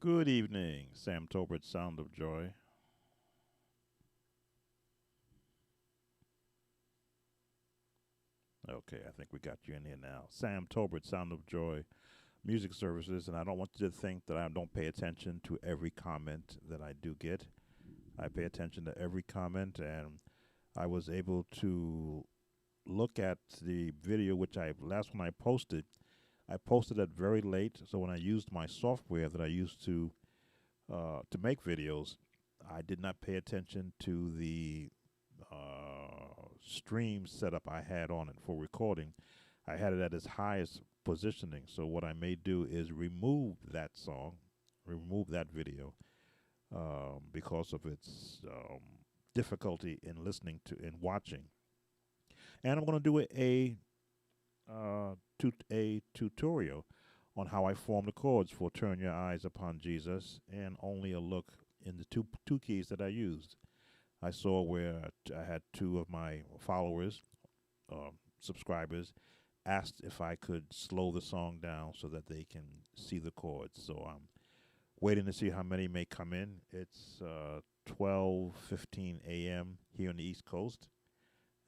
Good evening, Sam Tolbert, Sound of Joy. Okay, I think we got you in here now. Sam Tolbert, Sound of Joy, Music Services, and I don't want you to think that I don't pay attention to every comment that I do get. I pay attention to every comment, and I was able to look at the video which I last one I posted. I posted it very late, so when I used my software that I used to make videos, I did not pay attention to the stream setup I had on it for recording. I had it at its highest positioning. So what I may do is remove that song, remove that video, because of its difficulty in listening to and watching. And I'm going to do a tutorial on how I form the chords for "Turn Your Eyes Upon Jesus" and only a look in the two keys that I used. I saw where I had two of my followers, subscribers, asked if I could slow the song down so that they can see the chords. So I'm waiting to see how many may come in. It's 12:15 a.m. here on the East Coast.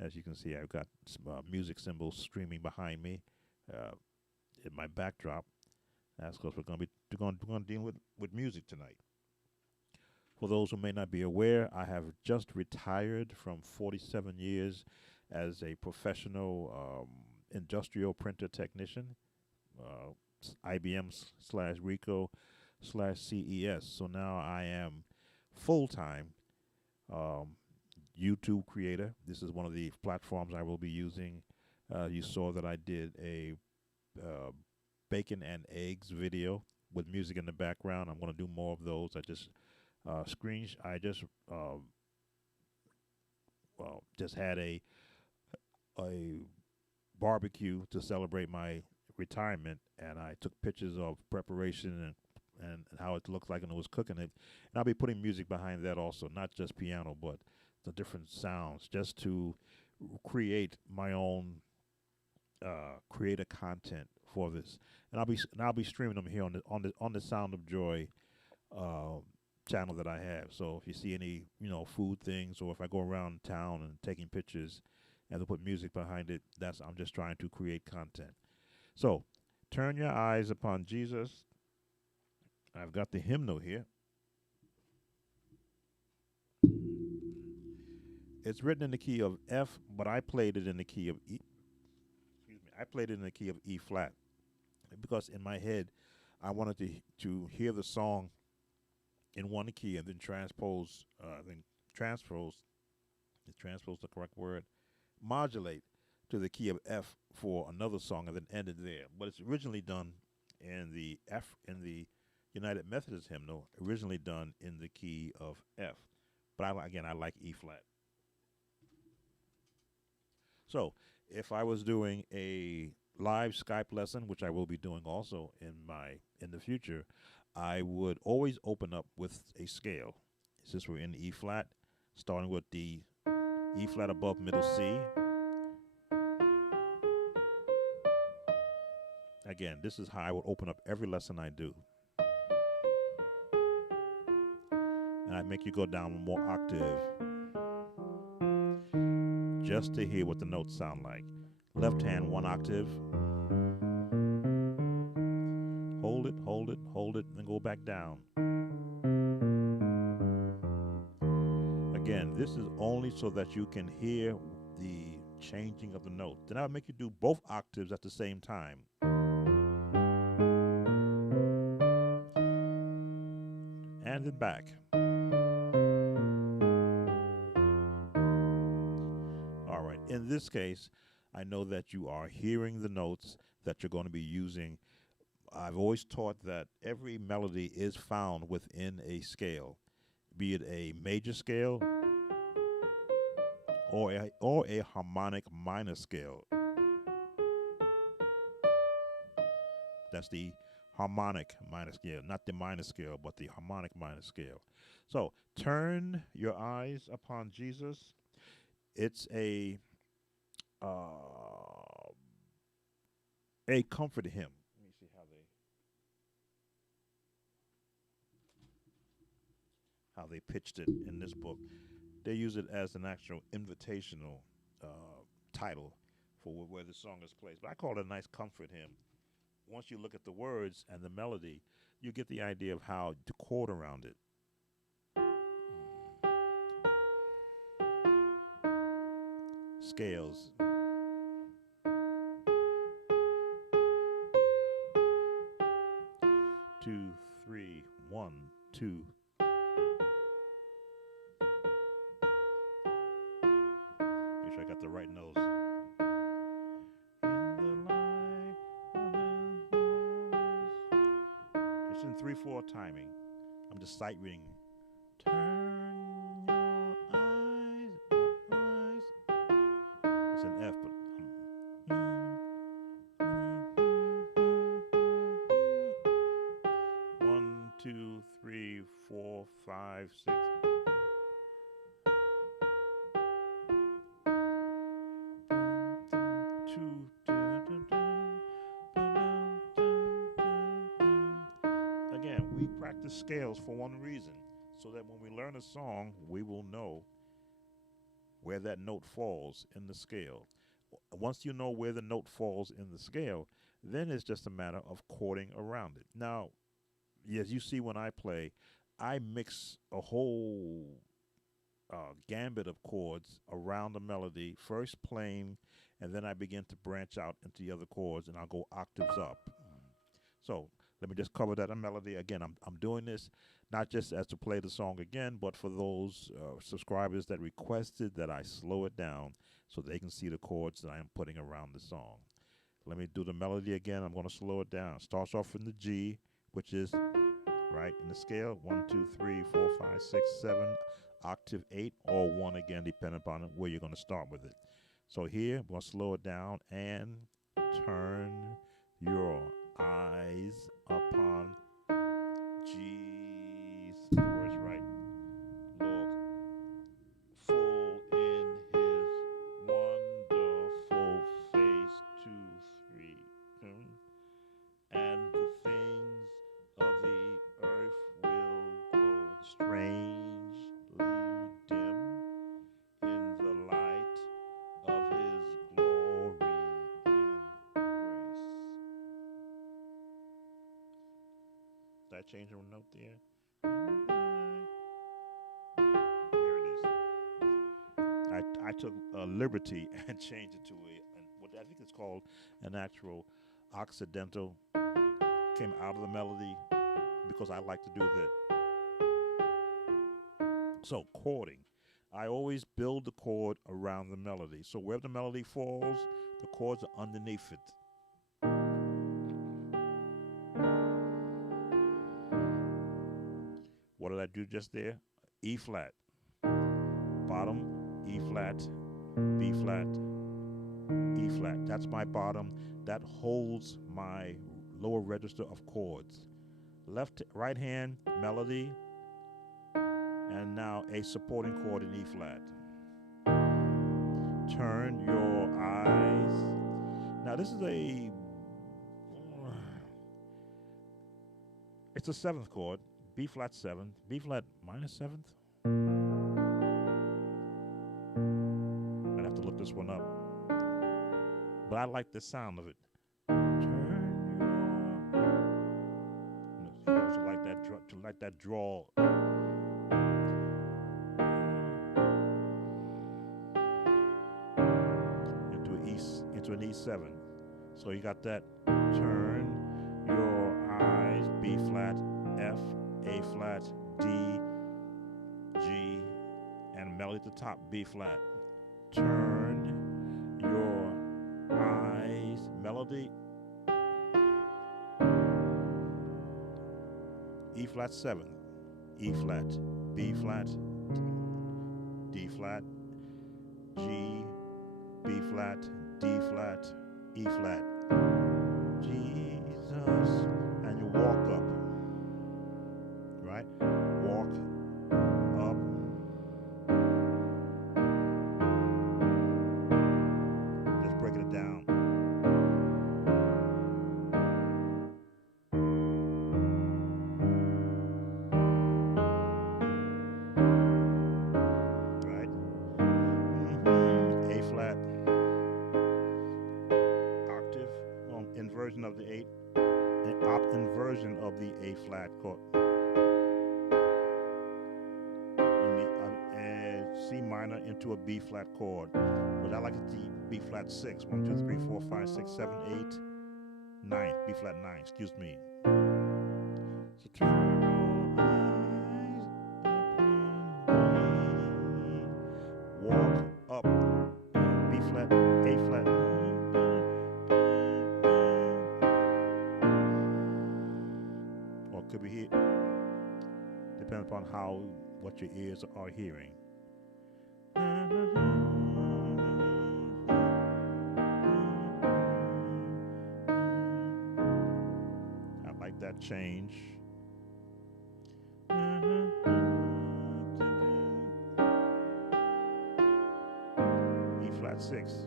As you can see, I've got some, music symbols streaming behind me uh, in my backdrop. That's because we're going to deal with music tonight. For those who may not be aware, I have just retired from 47 years as a professional industrial printer technician, IBM slash Rico slash CES. So now I am full time um, YouTube creator. This is one of the platforms I will be using. You saw that I did a uh, bacon and eggs video with music in the background. I'm going to do more of those. I just just had a barbecue to celebrate my retirement, and I took pictures of preparation and how it looked like, and it was cooking it. And I'll be putting music behind that also, not just piano, but the different sounds, just to create my own creative content for this. And I'll be streaming them here on the Sound of Joy uh, channel that I have. So if you see any food things, or if I go around town and taking pictures, and to put music behind it, that's I'm just trying to create content. So turn your eyes upon Jesus. I've got the hymnal here. It's written in the key of F, but I played it in the key of E. Excuse me. I played it in the key of E flat because in my head, I wanted to hear the song in one key and then transpose. Is transpose the correct word? Modulate to the key of F for another song and then end it there. But it's originally done in the United Methodist hymnal, originally done in the key of F. But I like E flat. So if I was doing a live Skype lesson, which I will be doing also in the future, I would always open up with a scale. Since we're in E flat, starting with the E flat above middle C. Again, this is how I would open up every lesson I do. And I make you go down one more octave just to hear what the notes sound like. Left hand, one octave. Hold it, hold it, hold it, then go back down. Again, this is only so that you can hear the changing of the notes. Then I'll make you do both octaves at the same time. And then back. All right. In this case, I know that you are hearing the notes that you're going to be using. I've always taught that every melody is found within a scale, be it a major scale or a harmonic minor scale. That's the harmonic minor scale, not the minor scale, but the harmonic minor scale. So turn your eyes upon Jesus. It's uh, a comfort hymn. Let me see how they. how they pitched it in this book. They use it as an actual invitational title for where the song is placed. But I call it a nice comfort hymn. Once you look at the words and the melody, you get the idea of how to chord around it. Scales. 2, 3, 1, 2. Make sure I got the right notes. In the light of it's in 3/4 timing. I'm just sight reading. Turn your eyes. It's an F, but 1, 2, 3, 4, 5, 6. Again, we practice scales for one reason, so that when we learn a song, we will know where that note falls in the scale. Once you know where the note falls in the scale, then it's just a matter of chording around it. Now, as you see when I play, I mix a whole gambit of chords around the melody, first plain, and then I begin to branch out into the other chords, and I'll go octaves up. So let me just cover that a melody. Again, I'm doing this not just as to play the song again, but for those subscribers that requested that I slow it down so they can see the chords that I am putting around the song. Let me do the melody again. I'm going to slow it down. Starts off in the G, which is right in the scale. 1, 2, 3, 4, 5, 6, 7, octave 8, or 1 again, depending upon where you're going to start with it. So here, I'm going to slow it down and turn your eyes upon Jesus. The word's right. Look full in his wonderful face. 2, 3. And the things of the earth will grow strangely dim in the light of his glory and grace. Did I change a note there? Here it is. I took a liberty and changed it to what I think it's called an actual occidental. Came out of the melody because I like to do that. So chording. I always build the chord around the melody. So where the melody falls, the chords are underneath it. What did I do just there? E flat. Bottom, E flat, B flat, E flat. That's my bottom. That holds my lower register of chords. Right hand, melody, and now a supporting chord in E flat. Turn your eyes. Now this is it's a 7th chord, B flat 7th, B flat minus 7th. I'd have to look this one up, but I like the sound of it. To like that draw. Into an E7. So you got that. Turn your eyes, B flat, F, A flat, D, G, and melody at the top, B flat. Turn your eyes, melody, E flat 7, E flat, B flat, D flat, G, B flat, D flat, E flat. Jesus, and you walk up, right? Walk up. Just breaking it down. version of the A flat chord. And C minor into a B flat chord. But I like it the B flat 6. 1, 2, 3, 4, 5, 6, 7, 8, 9. B flat 9, excuse me. So turn your eyes upon me. Walk up. B flat, A flat. Or could be here. Depends upon what your ears are hearing. I like that change. E flat 6.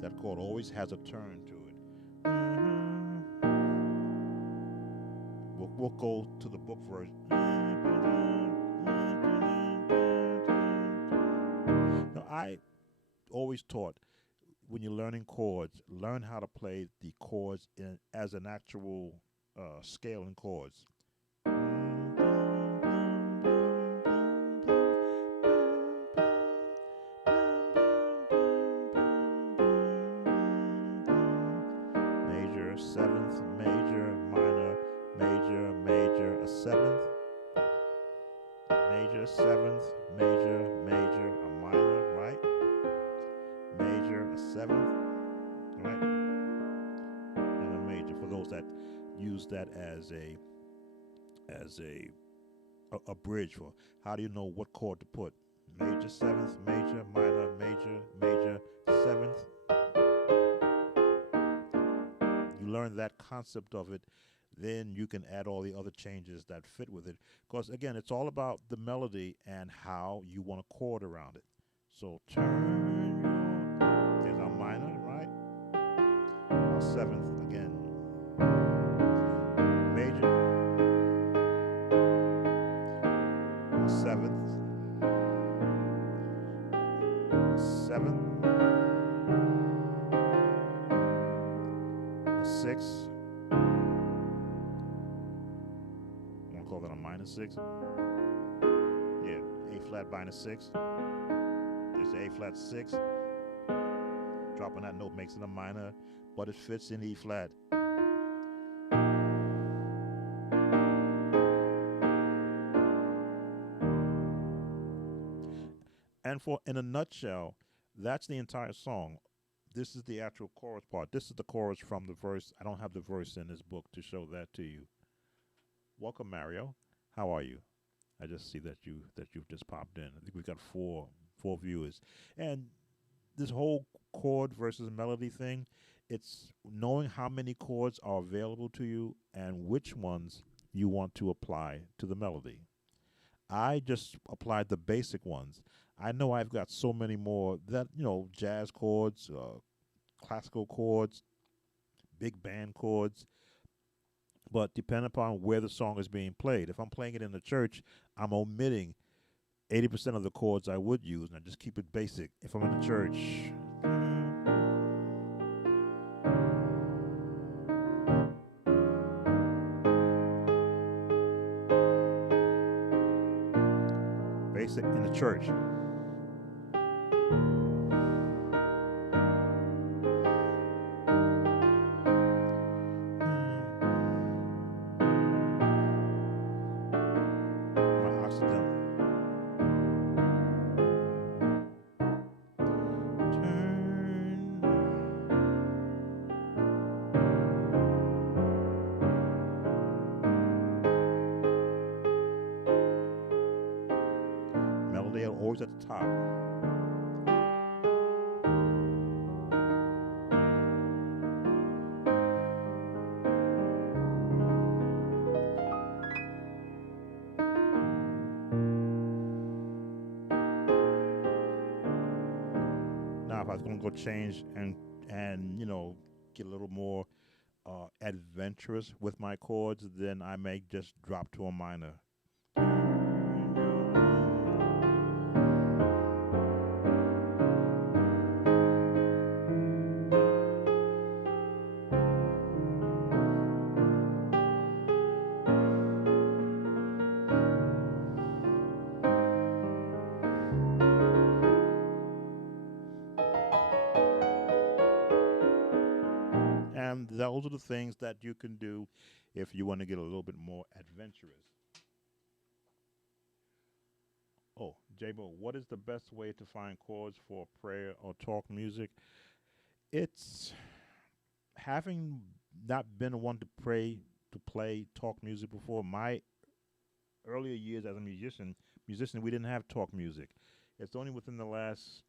That chord always has a turn to it. We'll go to the book version. Now, I always taught when you're learning chords, learn how to play the chords as an actual scale in chords. Major, 7th, major, minor, major, major, a 7th, major, 7th, major, major, a minor, right? Major, a 7th, right? And a major, for those that use that as a bridge for how do you know what chord to put. Major, 7th, major, minor, major, major, 7th. You learn that concept of it, then you can add all the other changes that fit with it. Because again, it's all about the melody and how you want to chord around it. So turn your, there's our minor, right? Our 7th again. Major, 7th, 7th, 6. I'm gonna call that a minor 6. Yeah, A flat minor 6. There's A flat 6. Dropping that note makes it a minor, but it fits in E flat. And in a nutshell, that's the entire song. This is the actual chorus part. This is the chorus from the verse. I don't have the verse in this book to show that to you. Welcome, Mario. How are you? I just see that you've just popped in. I think we've got four viewers. And this whole chord versus melody thing, it's knowing how many chords are available to you and which ones you want to apply to the melody. I just applied the basic ones. I know I've got so many more that, jazz chords, classical chords, big band chords. But depending upon where the song is being played, if I'm playing it in the church, I'm omitting 80% of the chords I would use, and I just keep it basic. If I'm in the church, basic in the church. Melody always at the top. Now, if I was going to go change and get a little more adventurous with my chords, then I may just drop to a minor. those are the things that you can do if you want to get a little bit more adventurous. Oh, J-Bo, what is the best way to find chords for prayer or talk music? It's having not been one to play talk music before. My earlier years as a musician, we didn't have talk music. It's only within the last,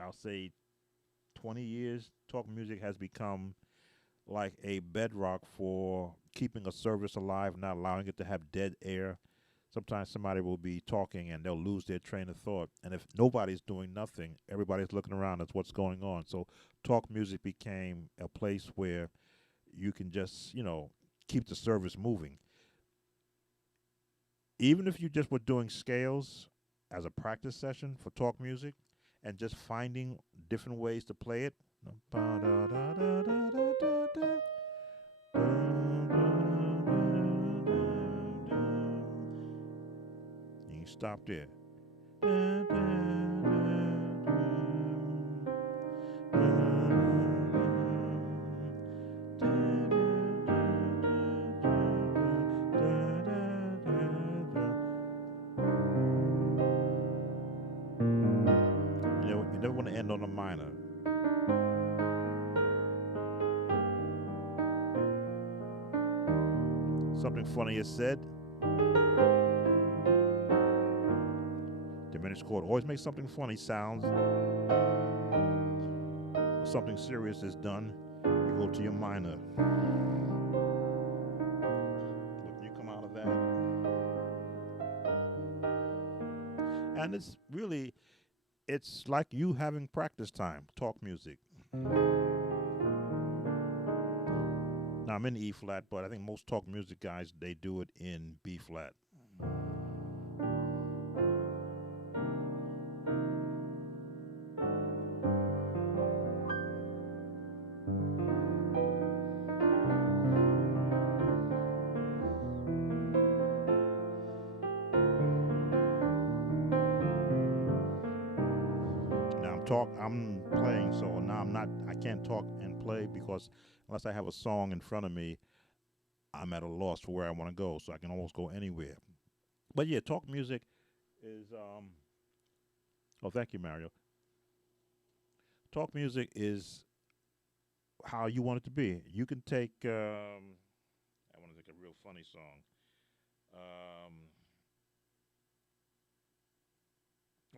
I'll say, 20 years, talk music has become like a bedrock for keeping a service alive, not allowing it to have dead air. Sometimes somebody will be talking and they'll lose their train of thought. And if nobody's doing nothing, everybody's looking around at what's going on. So talk music became a place where you can just, keep the service moving. Even if you just were doing scales as a practice session for talk music and just finding different ways to play it. You can stop there. You never want to end on a minor. Something funny is said. Diminished chord always makes something funny sounds. Something serious is done. You go to your minor. When you come out of that. And it's like you having practice time, talk music. Now I'm in E flat, but I think most talk music guys, they do it in B flat. I'm playing, so now I can't talk and play because unless I have a song in front of me, I'm at a loss for where I want to go, so I can almost go anywhere. But yeah, talk music is, oh, thank you, Mario. Talk music is how you want it to be. You can take, I want to take a real funny song.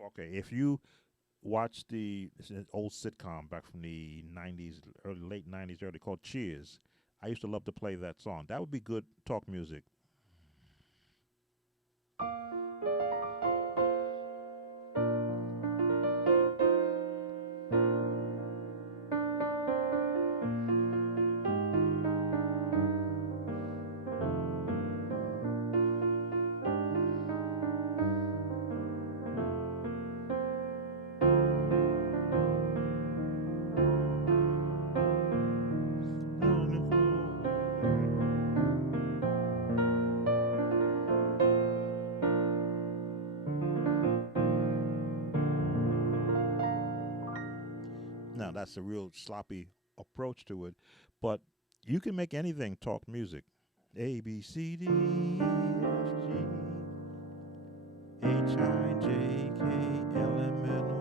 Okay, if you watch it's an old sitcom back from the 90s, late 90s, early, called Cheers. I used to love to play that song. That would be good talk music. Now, that's a real sloppy approach to it, but you can make anything talk music. A, B, C, D, F, G, H, I, J, K, L, M, N, O,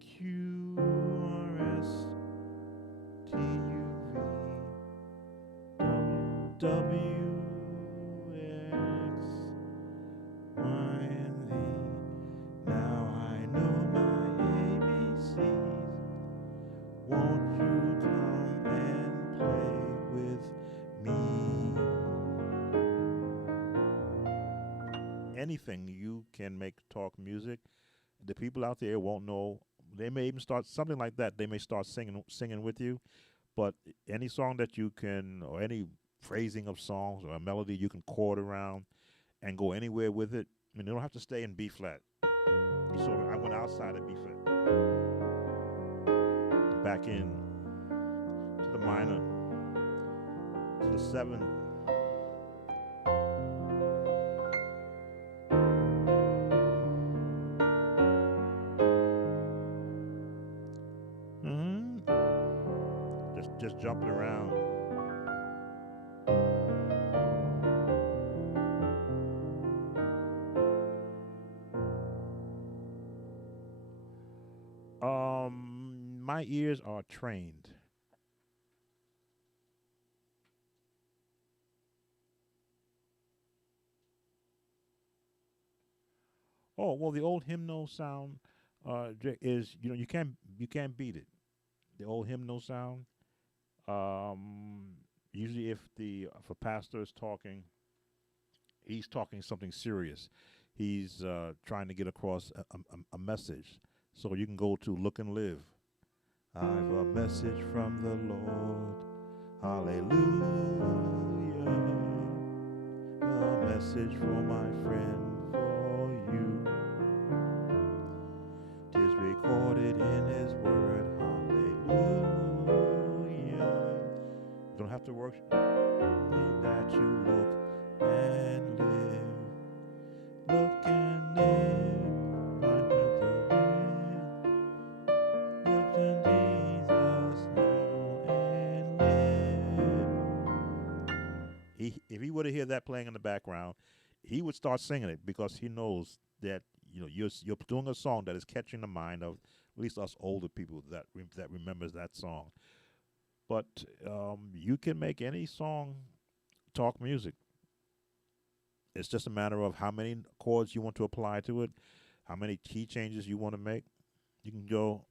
P, Q, R, S, T, U, V, W, X, Y, and Z. Now I know my ABCs. Won't you come and play with me? Anything you can make talk music. The people out there won't know. They may even start something like that. They may start singing with you. But any song that you can, or any phrasing of songs or a melody you can chord around and go anywhere with it. I mean, you don't have to stay in B flat. You saw I went outside of B flat, back in to the minor, to the 7. just jumping around. My ears are trained. Oh well, the old hymnal sound is you can't beat it. The old hymnal sound. Um, Usually, if a pastor is talking, he's talking something serious. He's trying to get across a message. So you can go to Look and Live. I've a message from the Lord. Hallelujah. A message for my friend, for you. 'Tis recorded in his word. Hallelujah. You don't have to worship. That you look and live. Look and live. My friends are Look to Jesus now and live. If he were to hear that playing in the background, he would start singing it because he knows that you're doing a song that is catching the mind of at least us older people that remembers that song. But you can make any song talk music. It's just a matter of how many chords you want to apply to it, how many key changes you want to make. You can go.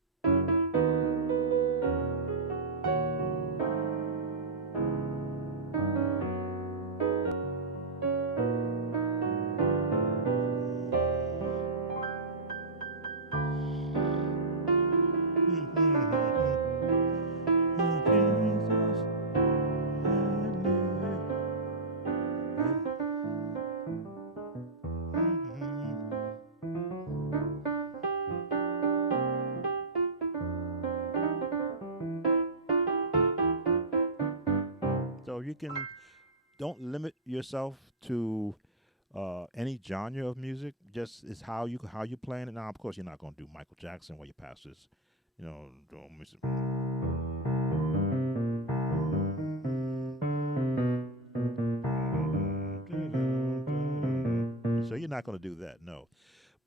So you can don't limit yourself to any genre of music. Just is how you playing it. Now, of course, you're not going to do Michael Jackson where your pastors, doing music. So you're not going to do that, no.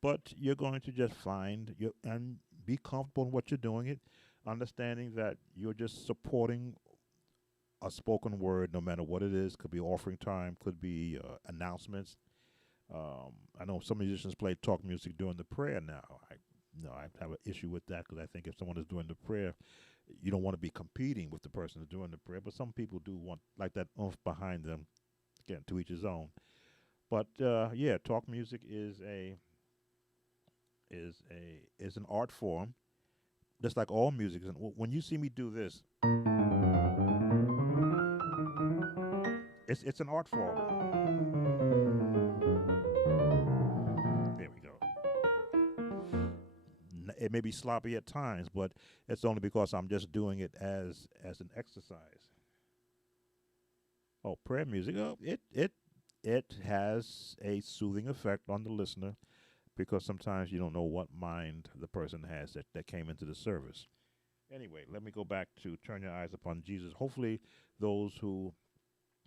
But you're going to just find your and be comfortable in what you're doing it, understanding that you're just supporting a spoken word, no matter what it is. Could be offering time, could be announcements. I know some musicians play talk music during the prayer now. I have an issue with that because I think if someone is doing the prayer, you don't want to be competing with the person who's doing the prayer. But some people do want like that oomph behind them. Again, to each his own. But yeah, talk music is an art form, just like all music. And when you see me do this, it's an art form. There we go. It may be sloppy at times, but it's only because I'm just doing it as an exercise. Oh, prayer music. Oh, it has a soothing effect on the listener because sometimes you don't know what mind the person has that came into the service. Anyway, let me go back to Turn Your Eyes Upon Jesus. Hopefully, those who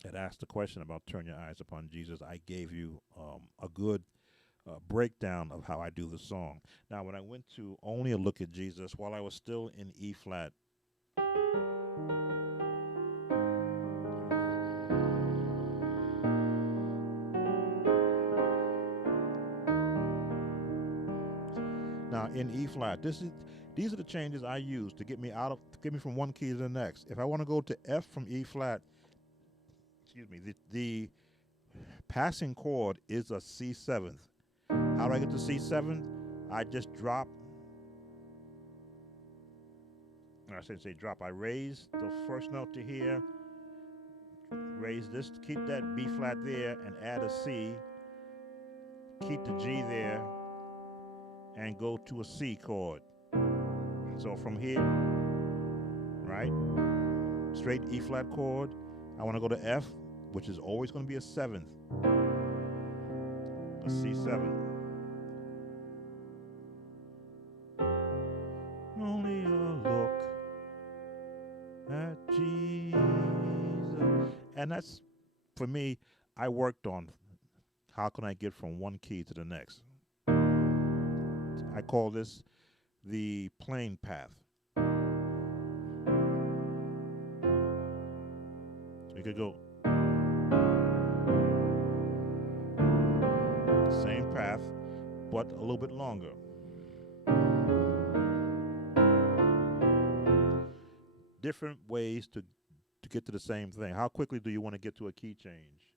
had asked the question about Turn Your Eyes Upon Jesus, I gave you a good breakdown of how I do the song. Now, when I went to Only a Look at Jesus, while I was still in E flat, now in E flat, these are the changes I use to get me from one key to the next. If I want to go to F from E flat, excuse me, the passing chord is a C7th. How do I get to C7th? I just drop. I shouldn't say drop. I raise the first note to here, raise this, keep that B flat there, and add a C. Keep the G there, and go to a C chord. So from here, right, straight E flat chord, I want to go to F, which is always going to be a 7th, a C7. Only a look at Jesus. And that's, for me, I worked on how can I get from one key to the next. I call this the plane path. You could go same path, but a little bit longer. Different ways to get to the same thing. How quickly do you want to get to a key change?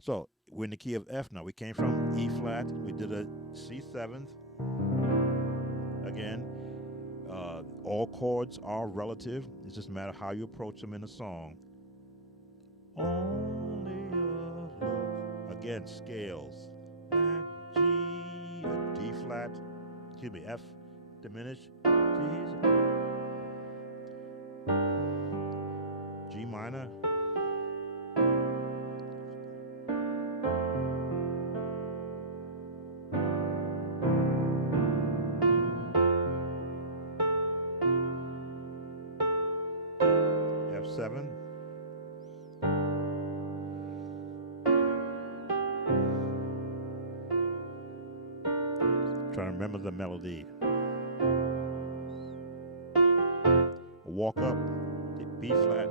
So we're in the key of F now. We came from E flat. We did a C seventh. Again, all chords are relative. It's just a matter of how you approach them in a song. Only a look. Again, scales. A G, a D flat. Excuse me, F diminished. G minor. F7. Trying to remember the melody. Walk up, B flat.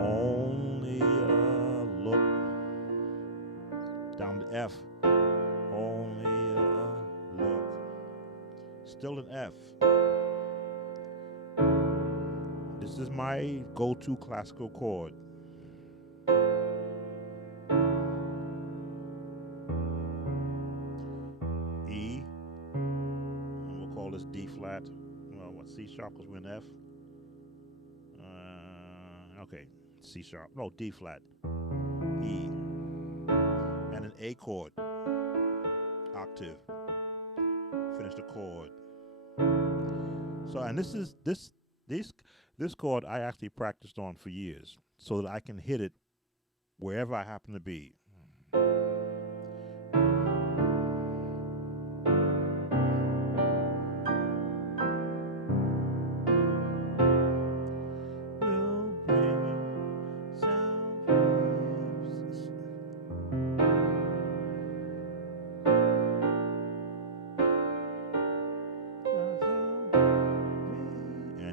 Only a look. Down to F. Only a look. Still an F. This is my go-to classical chord. E. And we'll call this D flat. Well, what, C sharp because we're in F. Okay, C sharp. No, D flat. E. And an A chord. Octave. Finish the chord. So, and this chord I actually practiced on for years so that I can hit it wherever I happen to be.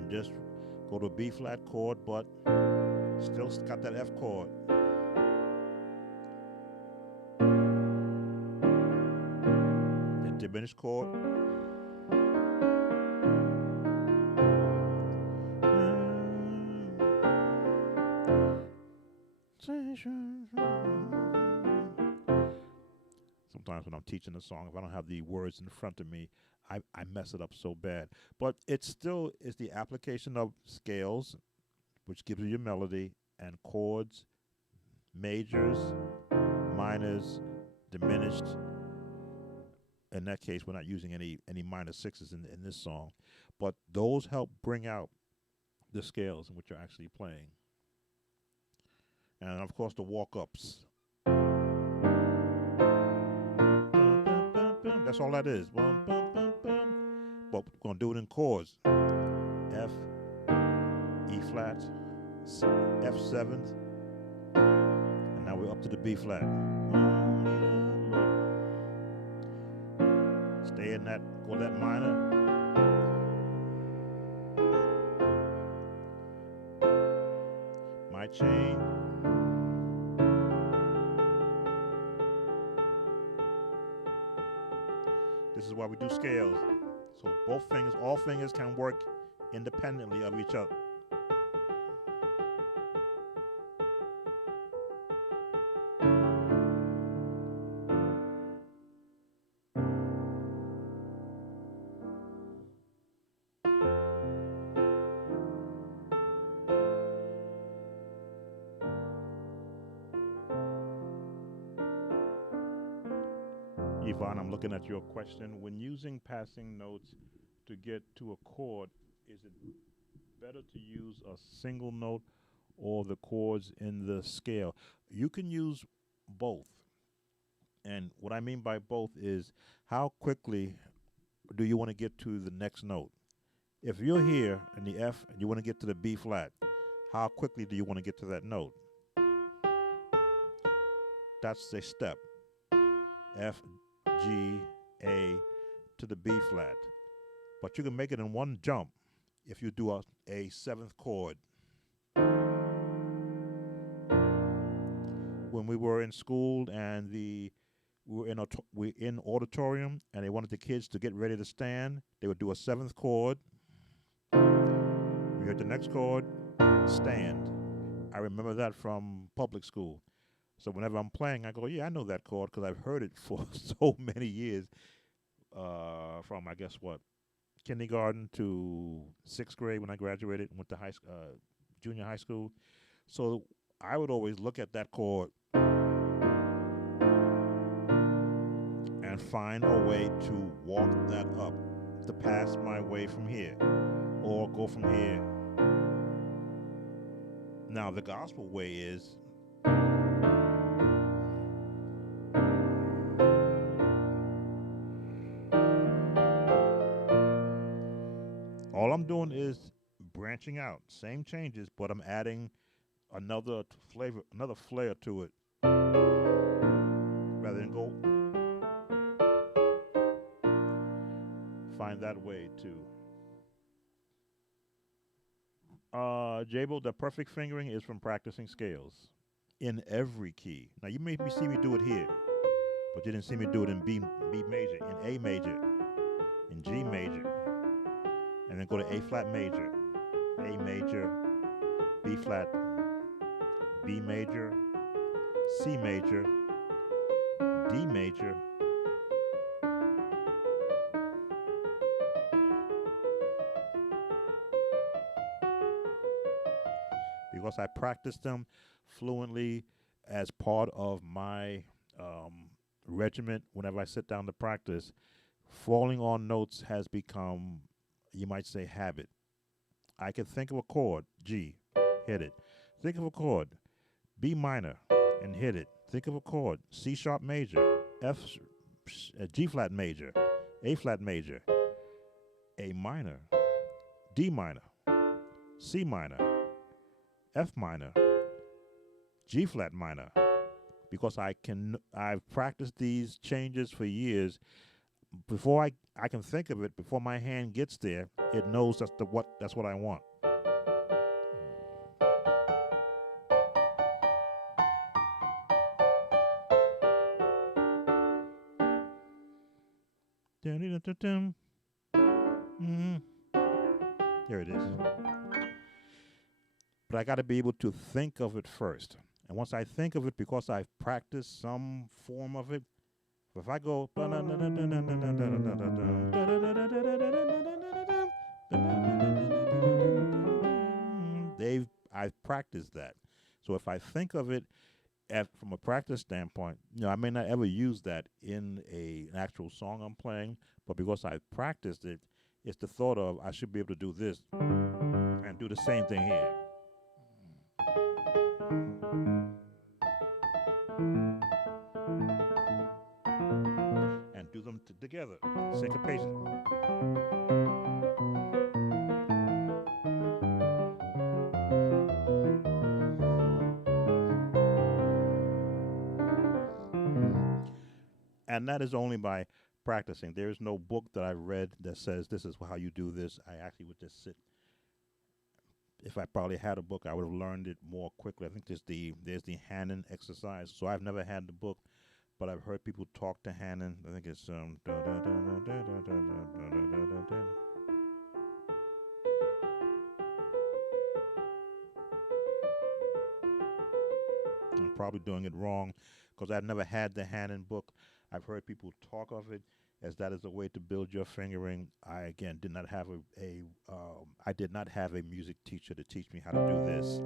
Just go to a B flat chord, but still got that F chord. That diminished chord. Sometimes when I'm teaching a song, if I don't have the words in front of me, I mess it up so bad. But it still is the application of scales, which gives you your melody, and chords, majors, minors, diminished. In that case, we're not using any minor sixes in this song. But those help bring out the scales in which you're actually playing. And, of course, the walk-ups. That's all that is. But we're going to do it in chords. F, E flat, F7, and now we're up to the B flat. Stay in that, go that minor. My chain. This is why we do scales. So both fingers, all fingers can work independently of each other. Yvonne, I'm looking at your question. When using passing notes to get to a chord, is it better to use a single note or the chords in the scale? You can use both. And what I mean by both is how quickly do you want to get to the next note? If you're here in the F and you want to get to the B flat, How quickly do you want to get to that note? That's a step. F, G, A to the B flat. But you can make it in one jump if you do a seventh chord. When we were in school and we were in auditorium and they wanted the kids to get ready to stand, they would do a seventh chord. We heard the next chord, stand. I remember that from public school. So whenever I'm playing, I go, yeah, I know that chord because I've heard it for so many years. From I guess what, kindergarten to sixth grade when I graduated and went to junior high school. So I would always look at that chord and find a way to walk that up, to pass my way from here or go from here. Now, the gospel way is all I'm doing is branching out, same changes, but I'm adding another flavor, another flair to it rather than go find that way too. Jabo, the perfect fingering is from practicing scales in every key. Now you made me see me do it here, but you didn't see me do it in B major, in A major, in G major, and then go to A flat major, A major, B flat, B major, C major, D major, because I practiced them fluently as part of my regiment whenever I sit down to practice. Falling on notes has become, you might say, habit. I can think of a chord, G, hit it. Think of a chord, B minor, and hit it. Think of a chord, C sharp major, G flat major, A flat major, A minor, D minor, C minor, F minor, G flat minor. Because I've practiced these changes for years. Before I can think of it, before my hand gets there, it knows that's what I want. Mm-hmm. There it is. But I got to be able to think of it first. And once I think of it, because I've practiced some form of it, if I go, I've practiced that. So if I think of it from a practice standpoint, I may not ever use that in an actual song I'm playing, but because I've practiced it, it's the thought of I should be able to do this and do the same thing here. And do them together, syncopation. And that is only by practicing. There is no book that I've read that says this is how you do this. I actually would just sit. If I probably had a book, I would have learned it more quickly. I think there's the Hannon exercise. So I've never had the book, but I've heard people talk to Hannon. I think it's I'm probably doing it wrong because I've never had the Hannon book. I've heard people talk of it as that is a way to build your fingering. I again did not have I did not have a music teacher to teach me how to do this.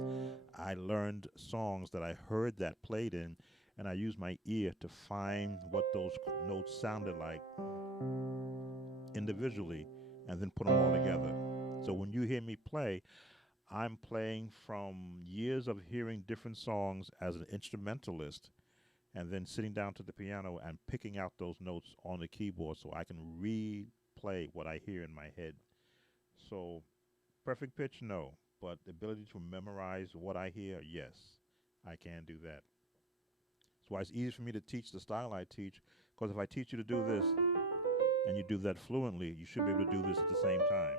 I learned songs that I heard that played in, and I used my ear to find what those notes sounded like individually, and then put them all together. So when you hear me play, I'm playing from years of hearing different songs as an instrumentalist and then sitting down to the piano and picking out those notes on the keyboard so I can replay what I hear in my head. So, perfect pitch, no. But the ability to memorize what I hear, yes, I can do that. That's why it's easy for me to teach the style I teach, because if I teach you to do this and you do that fluently, you should be able to do this at the same time.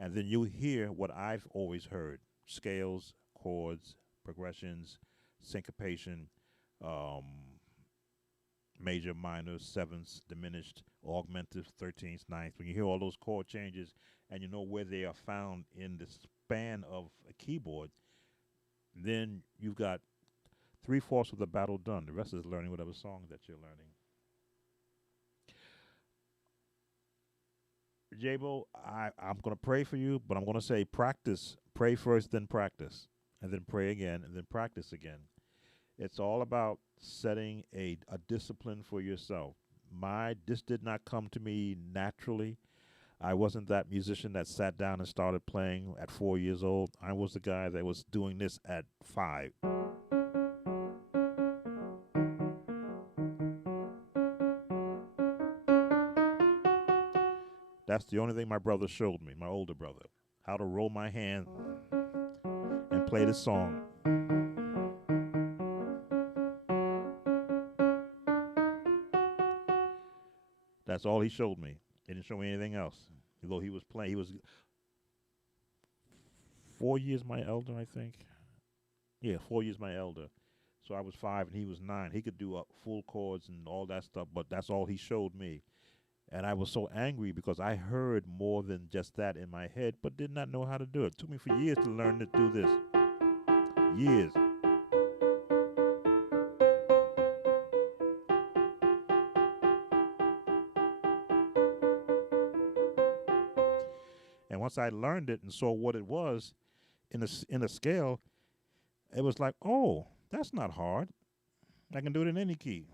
And then you'll hear what I've always heard: scales, chords, progressions, syncopation, um, major, minor, sevenths, diminished, augmented, 13ths, ninths. When you hear all those chord changes and you know where they are found in the span of a keyboard, then you've got three-fourths of the battle done. The rest is learning whatever song that you're learning. Jabo, I'm going to pray for you, but I'm going to say practice. Pray first, then practice. And then pray again, and then practice again. It's all about setting a discipline for yourself. This did not come to me naturally. I wasn't that musician that sat down and started playing at 4 years old. I was the guy that was doing this at 5. That's the only thing my brother showed me, my older brother, how to roll my hand and play this song. That's all he showed me. He didn't show me anything else. Although he was playing, he was 4 years my elder, I think. Yeah, 4 years my elder. So I was 5 and he was 9. He could do full chords and all that stuff, but that's all he showed me. And I was so angry because I heard more than just that in my head, but did not know how to do it. It took me for years to learn to do this. Years. And once I learned it and saw what it was in a scale, it was like, oh, that's not hard. I can do it in any key.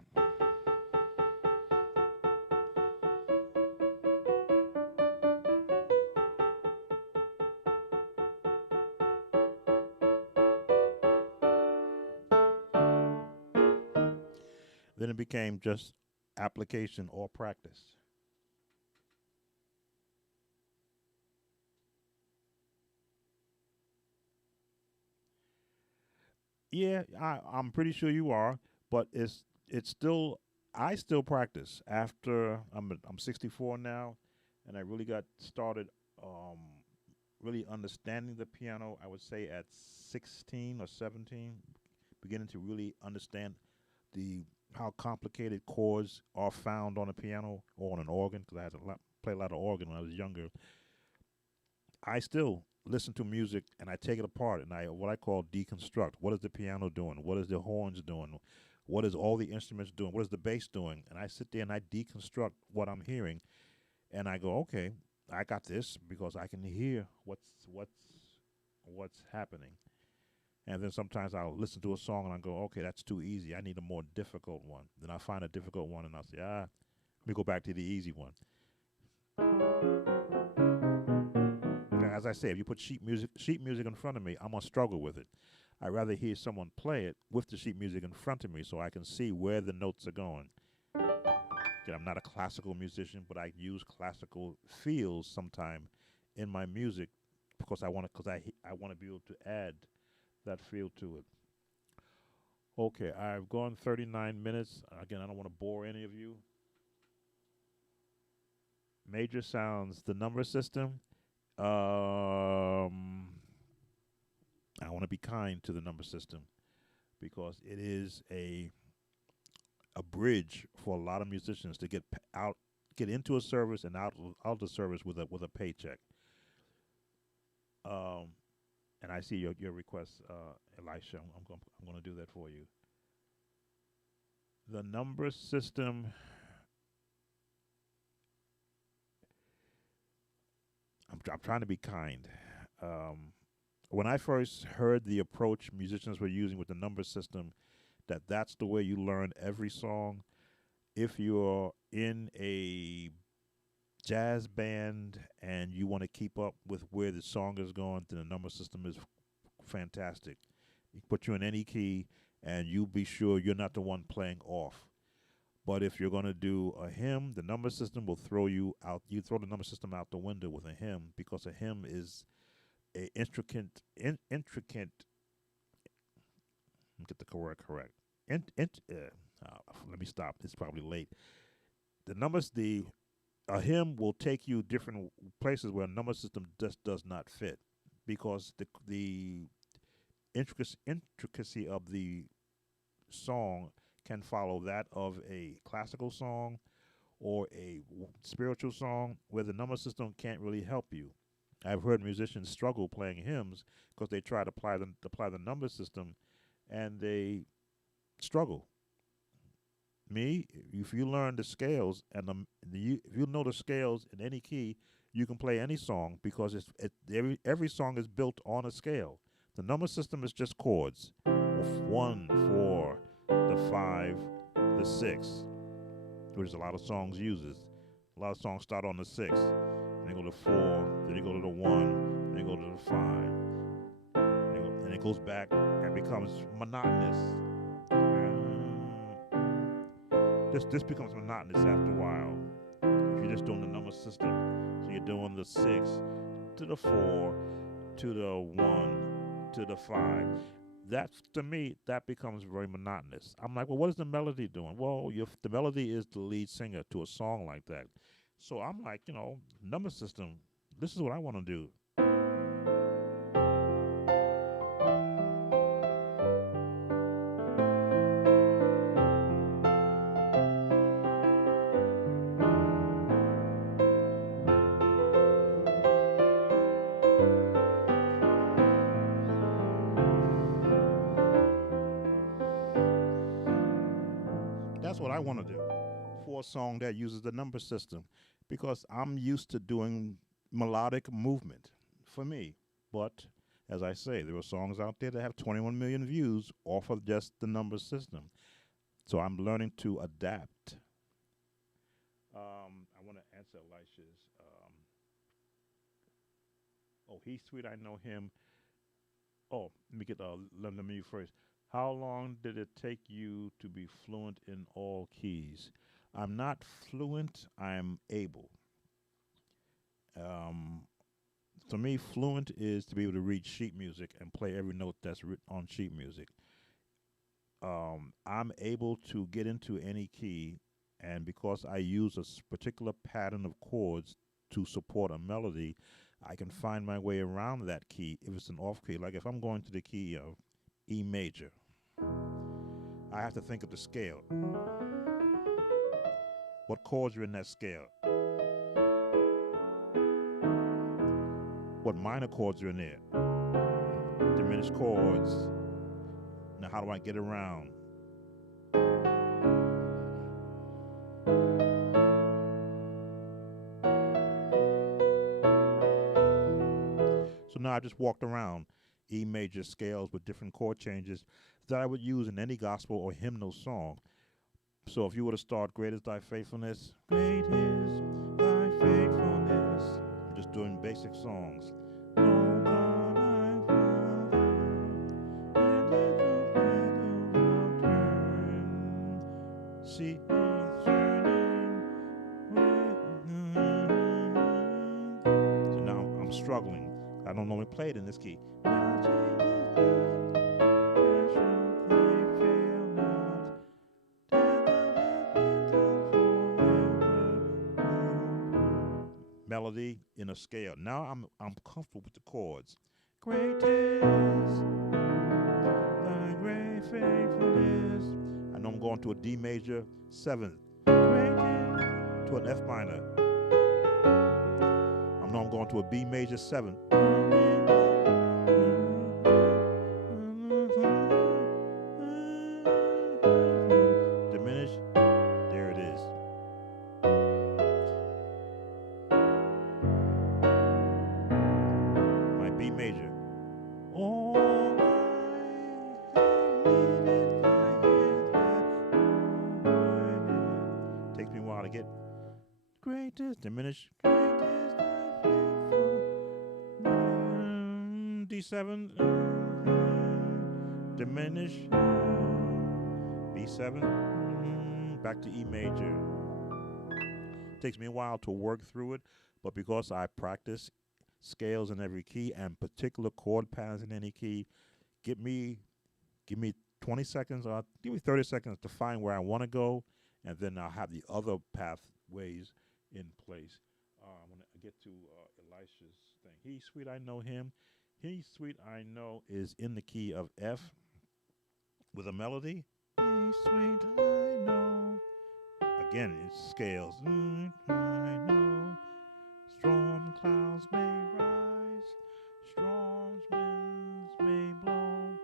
Then it became just application or practice. Yeah, I'm pretty sure you are, but it's still I still practice after I'm 64 now, and I really got started um, really understanding the piano. I would say at 16 or 17, beginning to really understand the how complicated chords are found on a piano or on an organ, because I had to play a lot of organ when I was younger. I still listen to music and I take it apart and I what I call deconstruct. What is the piano doing? What is the horns doing? What is all the instruments doing? What is the bass doing? And I sit there and I deconstruct what I'm hearing, and I go, okay, I got this because I can hear what's happening. And then sometimes I'll listen to a song and I go, okay, that's too easy. I need a more difficult one. Then I find a difficult one and I'll say, let me go back to the easy one. As I say, if you put sheet music in front of me, I'm gonna struggle with it. I'd rather hear someone play it with the sheet music in front of me so I can see where the notes are going. Again, I'm not a classical musician, but I use classical feels sometime in my music because I want to be able to add that feel to it. Okay, I've gone 39 minutes. Again, I don't want to bore any of you. Major sounds, the number system. I want to be kind to the number system because it is a bridge for a lot of musicians to get into a service and out the service with a paycheck. And I see your request, Elisha. I'm going to do that for you. The number system. I'm trying to be kind. When I first heard the approach musicians were using with the number system, that's the way you learn every song. If you're in a jazz band and you want to keep up with where the song is going, then the number system is fantastic. It put you in any key, and you be sure you're not the one playing off. But if you're going to do a hymn, the number system will throw you out. You throw the number system out the window with a hymn because a hymn is a intricate. Let me get the correct. In, in, let me stop. It's probably late. The numbers, the a hymn will take you different places where a number system just does not fit because the intricacy of the song can follow that of a classical song or a spiritual song where the number system can't really help you. I've heard musicians struggle playing hymns because they try to apply the number system and they struggle. Me, if you learn the scales and if you know the scales in any key, you can play any song because every song is built on a scale. The number system is just chords, 1, 4, the 5, the 6, which a lot of songs uses. A lot of songs start on the 6, then they go to 4, then they go to the 1, then they go to the 5, and it goes back and becomes monotonous. This becomes monotonous after a while. If you're just doing the number system, so you're doing the 6 to the 4 to the 1 to the 5. That's, to me, that becomes very monotonous. I'm like, well, what is the melody doing? Well, the melody is the lead singer to a song like that. So I'm like, number system, this is what I want to do. That's what I want to do for a song that uses the number system because I'm used to doing melodic movement for me. But as I say, there are songs out there that have 21 million views off of just the number system. So I'm learning to adapt. I want to answer Elisha's. He's sweet. I know him. Oh, let me first. How long did it take you to be fluent in all keys? I'm not fluent. I'm able. To me, fluent is to be able to read sheet music and play every note that's written on sheet music. I'm able to get into any key, and because I use a particular pattern of chords to support a melody, I can find my way around that key if it's an off key. Like if I'm going to the key of E major, I have to think of the scale. What chords are in that scale? What minor chords are in there? Diminished chords. Now, how do I get around? So now I just walked around E major scales with different chord changes that I would use in any gospel or hymnal song. So if you were to start Great is Thy Faithfulness, Great is Thy Faithfulness, I'm just doing basic songs. See, so now I'm struggling. I don't normally play it in this key. Melody in a scale. Now I'm comfortable with the chords. Great is thy great faithfulness. I know I'm going to a D major 7th. Great is to an F minor. I know I'm going to a B major 7th. Diminish. There it is. My B major. Takes me a while to get greatest, diminish, greatest, D7, diminish, B7, back to E major. Takes me a while to work through it, but because I practice scales in every key, and particular chord patterns in any key. Give me give me 20 seconds or give me 30 seconds to find where I want to go, and then I'll have the other pathways in place. When I get to Elisha's thing, He's Sweet, I Know Him. He's Sweet, I Know is in the key of F with a melody. He's sweet, I know. Again, it's scales. I know. Storm clouds may rise, strong winds may blow.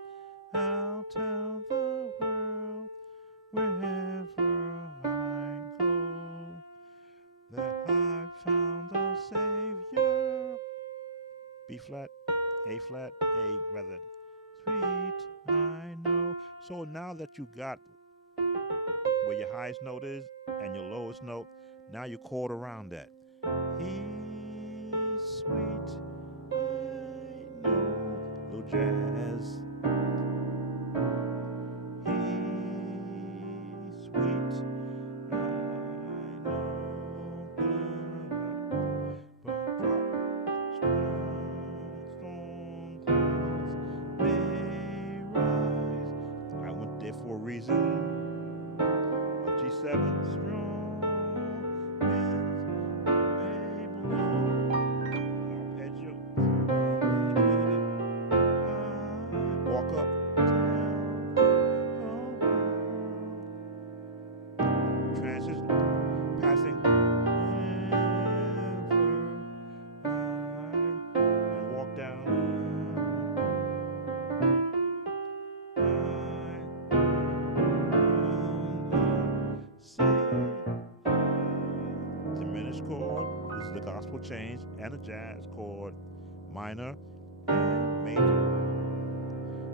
I'll tell the world wherever I go that I found a Savior. B flat, A flat, A rather. Sweet, I know. So now that you got where your highest note is and your lowest note, now you chord around that. He's sweet, I know. Little jazz. He's sweet, I know. But drop storm clouds may rise. I went there for a reason. G7 strong winds may blow. Arpeggio. Walk up. Transition. Passing. And walk down. Diminished chord. This is the gospel change, and a jazz chord, minor and major.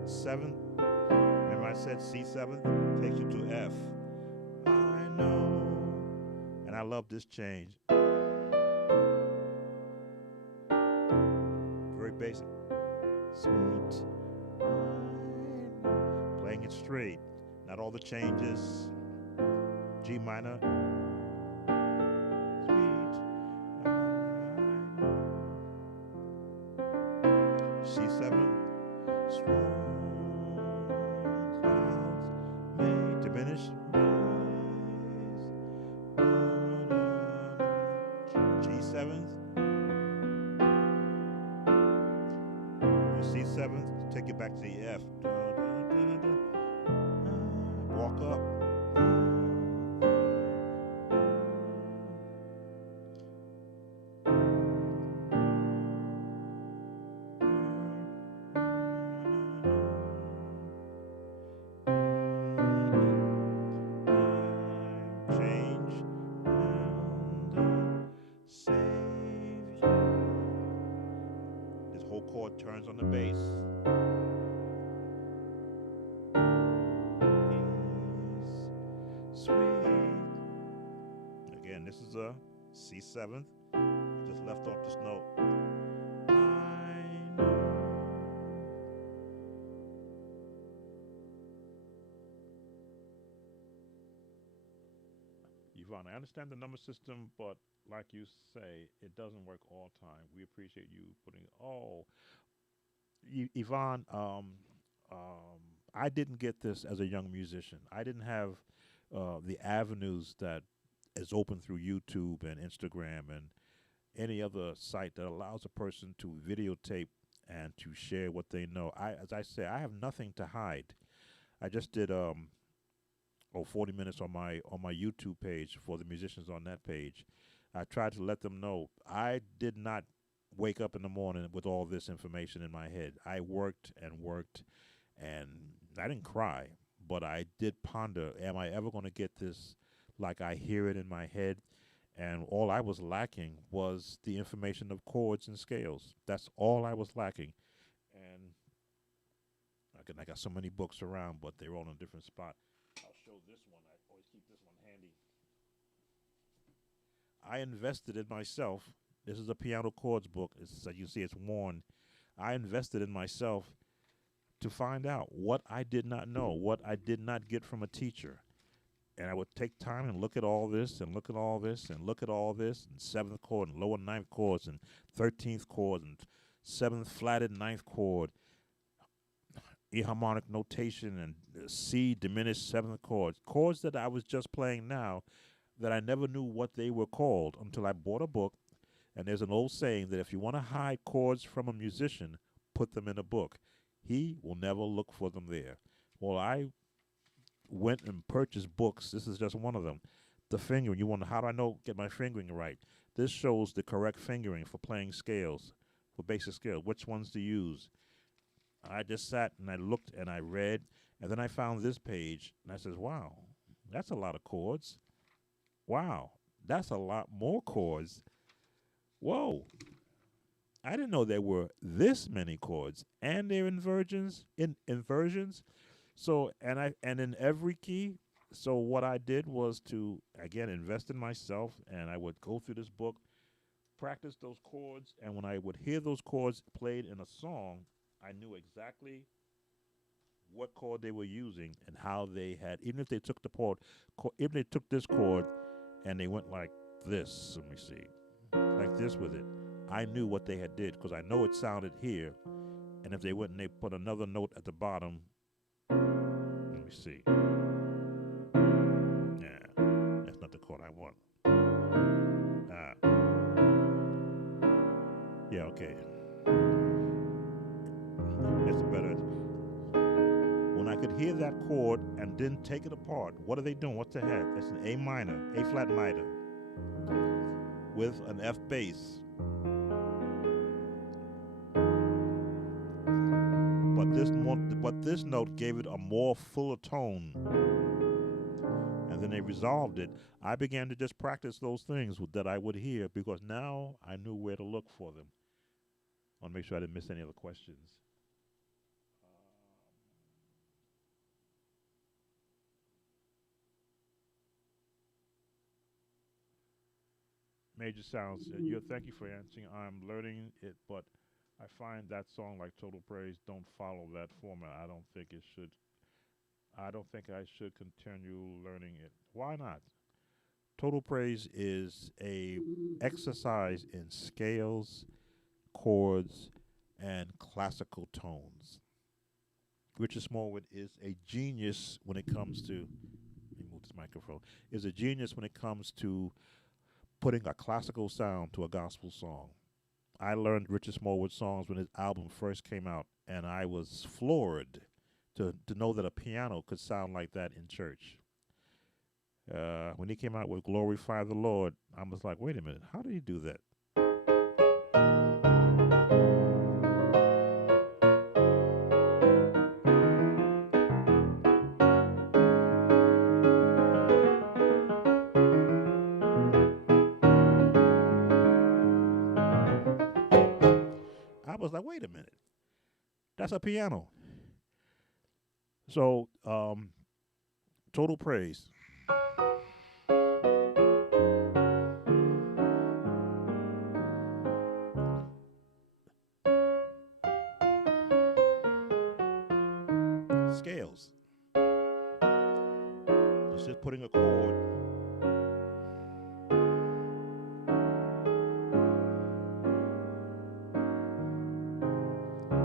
Seventh. Remember I said C7 takes you to F. I know, and I love this change. Very basic. Sweet. Playing it straight. Not all the changes. G minor. C7, strong clouds may diminish, rise, G7th, your C7th, take it back to the F, walk up. Chord turns on the bass. He's sweet. Again, this is a C7th. I just left off this note. I know. Yvonne, I understand the number system, but like you say, it doesn't work all time. We appreciate you putting. Oh, Yvonne, I didn't get this as a young musician. I didn't have the avenues that is open through YouTube and Instagram and any other site that allows a person to videotape and to share what they know. As I say, I have nothing to hide. I just did 40 minutes on my YouTube page for the musicians on that page. I tried to let them know I did not wake up in the morning with all this information in my head. I worked and worked, and I didn't cry, but I did ponder, am I ever going to get this like I hear it in my head? And all I was lacking was the information of chords and scales. That's all I was lacking. And again, I got so many books around, but they're all in a different spot. I'll show this one. I always keep this one handy. I invested in myself. This is a piano chords book. As you see, it's worn. I invested in myself to find out what I did not know, what I did not get from a teacher. And I would take time and look at all this and look at all this and look at all this and seventh chord and lower ninth chords and 13th chord and seventh flatted ninth chord, E harmonic notation and C diminished seventh chords that I was just playing now that I never knew what they were called until I bought a book. And there's an old saying that if you want to hide chords from a musician, put them in a book. He will never look for them there. Well, I went and purchased books. This is just one of them. The fingering. You wonder, how do I know, get my fingering right? This shows the correct fingering for playing scales, for basic scales, which ones to use. I just sat and I looked and I read, and then I found this page, and I says, wow, that's a lot of chords. Wow, that's a lot more chords. Whoa, I didn't know there were this many chords, and they're inversions. So and in every key. So what I did was to again invest in myself, and I would go through this book, practice those chords, and when I would hear those chords played in a song, I knew exactly what chord they were using and how they had. Even if they took even they took this chord and they went like this. Let me see, like this with it. I knew what they had did because I know it sounded here, and if they went and they put another note at the bottom, let me see. Yeah, that's not the chord I want. Yeah, okay. That's better. When I could hear that chord and then take it apart, what are they doing? What the heck? That's an A minor, A flat minor, with an F bass. But this note gave it a more fuller tone. And then they resolved it. I began to just practice those things that I would hear because now I knew where to look for them. I want to make sure I didn't miss any other questions. Major Sounds, thank you for answering. I'm learning it, but I find that song like Total Praise don't follow that format. I don't think it should. I don't think I should continue learning it. Why not? Total Praise is a exercise in scales, chords, and classical tones. Richard Smallwood is a genius when it comes to. Let me move this microphone. Is a genius when it comes to putting a classical sound to a gospel song. I learned Richard Smallwood songs when his album first came out, and I was floored to know that a piano could sound like that in church. When he came out with Glorify the Lord, I was like, wait a minute, how did he do that? I was like, wait a minute, that's a piano. So, Total Praise. Scales. It's just putting a chord.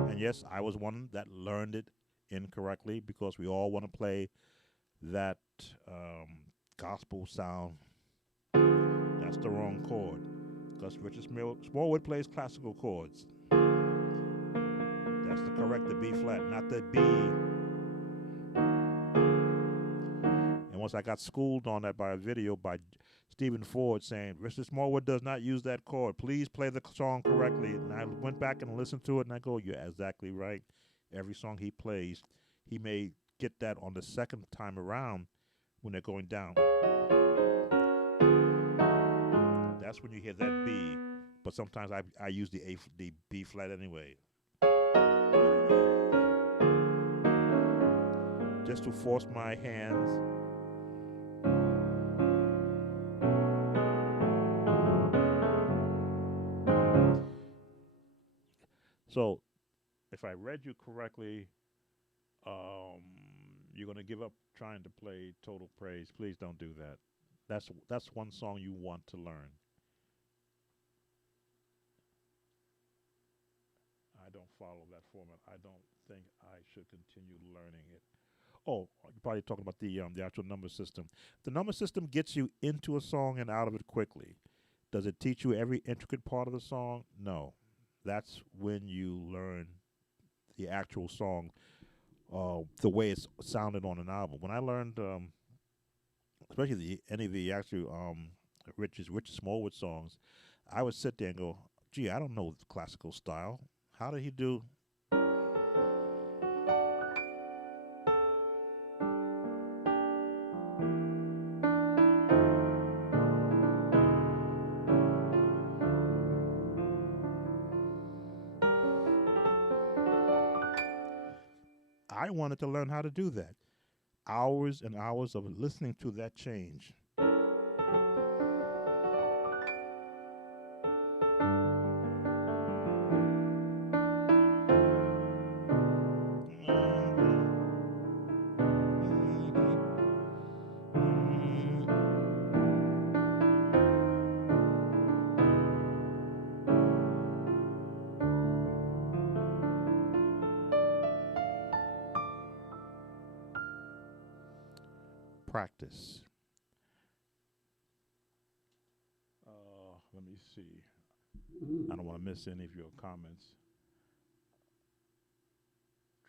And yes, I was one that learned it incorrectly because we all want to play that gospel sound. That's the wrong chord because Richard Smallwood plays classical chords. That's the correct, the B flat, not the B. And once I got schooled on that by a video by Stephen Ford saying, Richard Smallwood does not use that chord. Please play the song correctly. And I went back and listened to it, and I go, you're exactly right. Every song he plays, he may get that on the second time around when they're going down. That's when you hear that B. But sometimes I use the B flat anyway. Just to force my hands. So, if I read you correctly, you're going to give up trying to play Total Praise. Please don't do that. That's one song you want to learn. I don't follow that format. I don't think I should continue learning it. Oh, you're probably talking about the actual number system. The number system gets you into a song and out of it quickly. Does it teach you every intricate part of the song? No. That's when you learn the actual song, the way it's sounded on an album. When I learned, especially any of the actual Richard Smallwood songs, I would sit there and go, "Gee, I don't know the classical style. How did he do?" I wanted to learn how to do that. Hours and hours of listening to that change. Practice. Let me see. I don't want to miss any of your comments.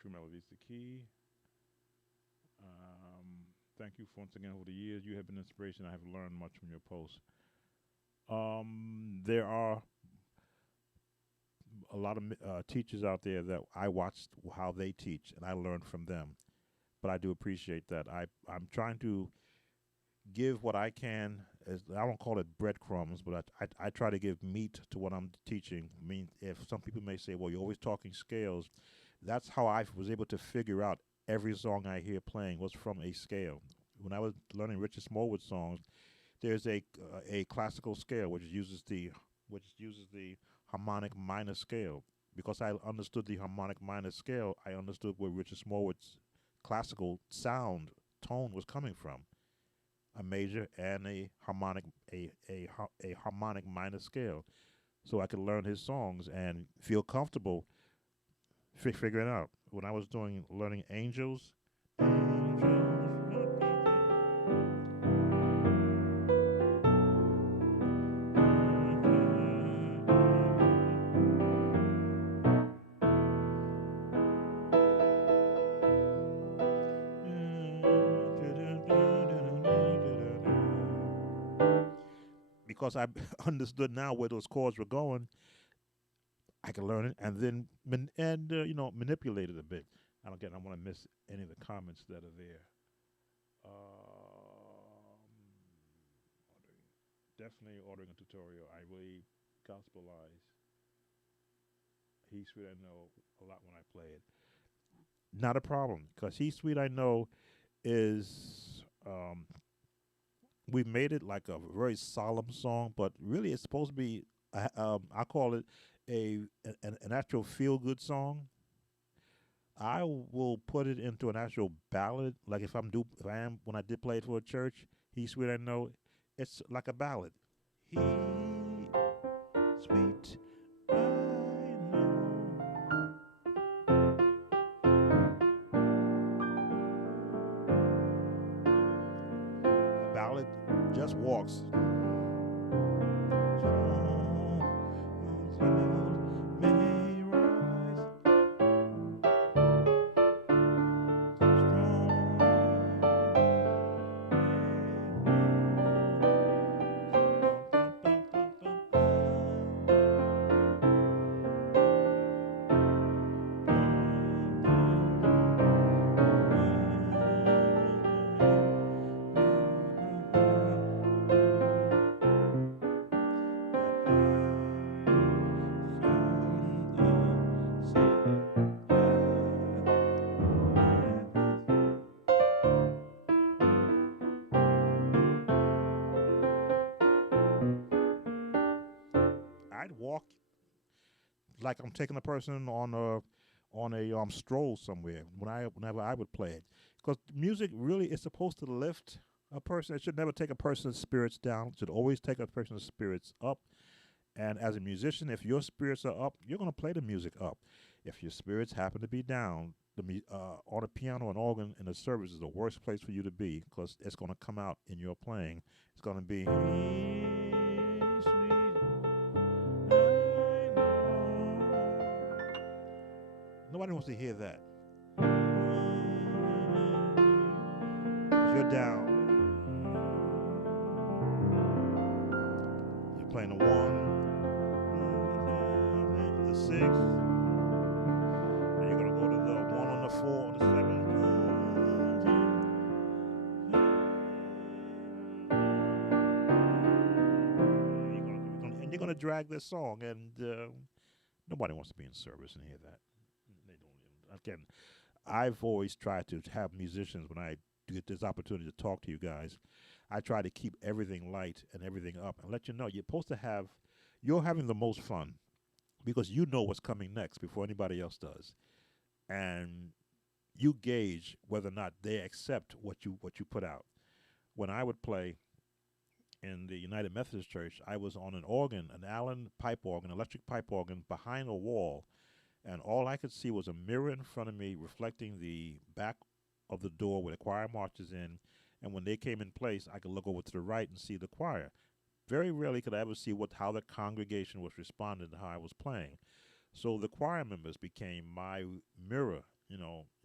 True melody is the key. Thank you for once again over the years. You have been an inspiration. I have learned much from your posts. There are a lot of teachers out there that I watched how they teach, and I learned from them. But I do appreciate that. I'm trying to give what I can. As I don't call it breadcrumbs, but I try to give meat to what I'm teaching. I mean, if some people may say, "Well, you're always talking scales," that's how I was able to figure out every song I hear playing was from a scale. When I was learning Richard Smallwood songs, there's a classical scale which uses the harmonic minor scale. Because I understood the harmonic minor scale, I understood where Richard Smallwood's classical sound tone was coming from. A major and a harmonic minor scale, so I could learn his songs and feel comfortable figuring out. When I was learning Angels, because I understood now where those chords were going, I could learn it and then manipulate it a bit. I don't want to miss any of the comments that are there. Definitely ordering a tutorial. I really gospelize He's Sweet I Know a lot when I play it. Not a problem, because He's Sweet I Know is we've made it like a very solemn song, but really it's supposed to be I call it an actual feel good song. I will put it into an actual ballad. Like if I am when I did play it for a church, He's Sweet I Know, it's like a ballad. He sweet I know. A ballad just walks. I'd walk like I'm taking a person on a stroll somewhere whenever I would play it, Because music really is supposed to lift a person. It should never take a person's spirits down. It should always take a person's spirits up. And as a musician, if your spirits are up, you're going to play the music up. If your spirits happen to be down, on a piano and organ in a service is the worst place for you to be because it's going to come out in your playing. It's going to be sweet. Nobody wants to hear that. If you're down, you're playing the one, the six, and you're gonna go to the one on the four on the seven, and you're gonna drag this song, and nobody wants to be in service and hear that. They don't. Again, I've always tried to have musicians when I get this opportunity to talk to you guys. I try to keep everything light and everything up and let you know you're supposed to have. You're having the most fun because you know what's coming next before anybody else does, and you gauge whether or not they accept what you put out. When I would play in the United Methodist Church, I was on an organ, an Allen pipe organ, electric pipe organ, behind a wall, and all I could see was a mirror in front of me reflecting the back of the door where the choir marches in. And when they came in place, I could look over to the right and see the choir. Very rarely could I ever see how the congregation was responding to how I was playing. So the choir members became my mirror.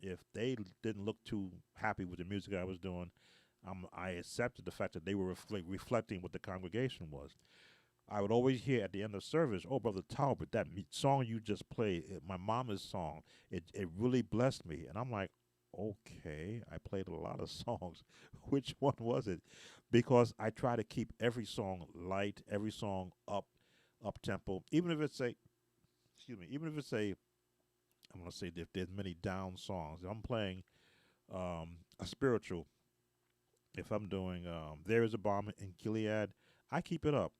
If they didn't look too happy with the music I was doing, I accepted the fact that they were reflecting what the congregation was. I would always hear at the end of service, "Oh, Brother Talbot, that song you just played, my mama's song, it really blessed me." And I'm like, okay, I played a lot of songs. Which one was it? Because I try to keep every song light, every song up tempo, even if it's I'm gonna say if there's many down songs. If I'm playing a spiritual, if I'm doing "There Is a Balm in Gilead," I keep it up.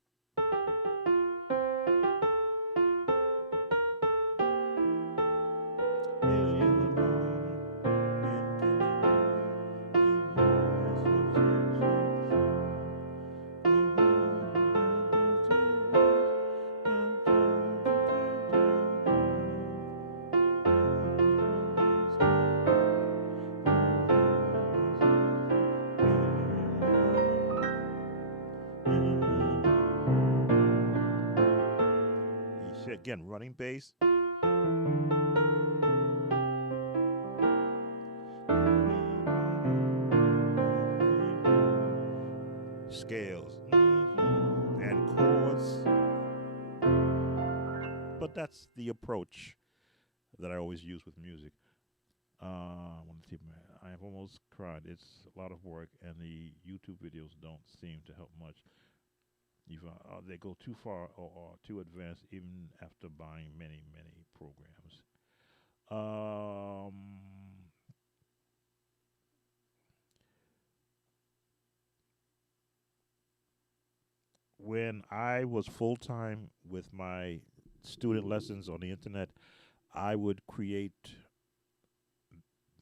Again, running bass. Scales and chords. But that's the approach that I always use with music. I have almost cried. It's a lot of work, and the YouTube videos don't seem to help much. They go too far or too advanced, even after buying many, many programs. When I was full time with my student lessons on the internet, I would create